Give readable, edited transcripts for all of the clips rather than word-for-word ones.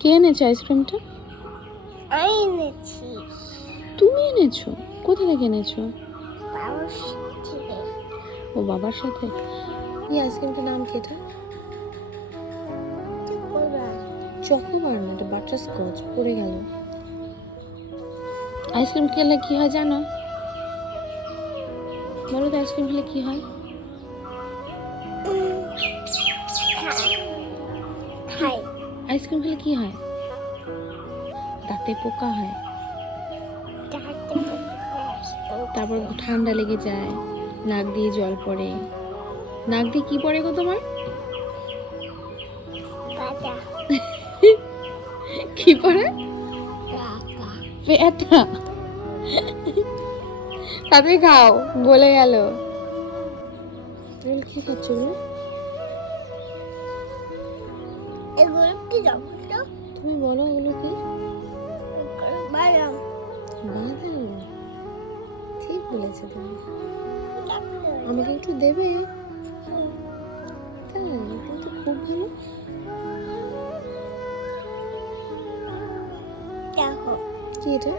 কে এনেছে আইসক্রিমটা? আমি এনেছি তুমি এনেছো? কোথা থেকে এনেছো? বাবার থেকে। ও বাবার সাথে। এই আইসক্রিমটার নাম কি? এটা চকোবার। চকোবার না, এটা বাটার স্কচ। পড়ে গেল। আইসক্রিম খেলে কি হয় জানো? বলো তো আইসক্রিম খেলে কি হয়? খাই। আইসক্রিম খেলে কি হয়? দাঁতে পোকা হয়, ডাকতে তারপর ঠান্ডা লেগে যায়, নাক দিয়ে জল পড়ে। নাক দিয়ে কি পড়ে গো তোমার? পাতা কি পড়ে? পাতা পেটা। তাড়াতাড়ি খাও, বলে গেল। এগুলো কি খাচ্ছ গো? এগুলো কি যাবো তো? তুমি বলো এগুলো কি? বাদাম। বাদাম। ঠিক বলেছো তুমি। আমাকে একটু দেবে? তাই তুমি তো খুব ভালো। দেখো কি এটা?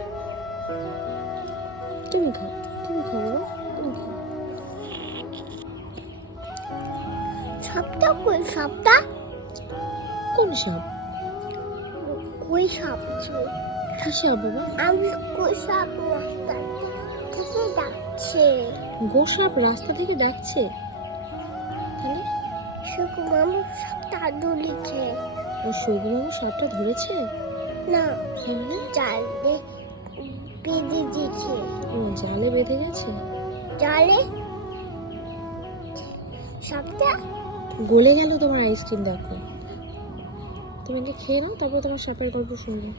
তুমি খাও, তুমি খাও বাবা, তুমি খাও। সবটা কই সবটা কোন সাপ? কই সব কি সাপ বাবা? আমি কই সব রাস্তা থেকে যাচ্ছে গোসাপ রাস্তা থেকে ডাকছে? তাহলে শুকু মামু সবটা দুলিছে ও সবু মামু সাপটা ধরেছে? না তাহলে জালে বেঁধে দিয়েছে ও জালে বেঁধে গেছে। জালে সবটা গলে গেল তোমার আইসক্রিম। দেখো, তুমি এটা খেয়ে নাও, তারপর তোমার সাপের গল্প শুনবো।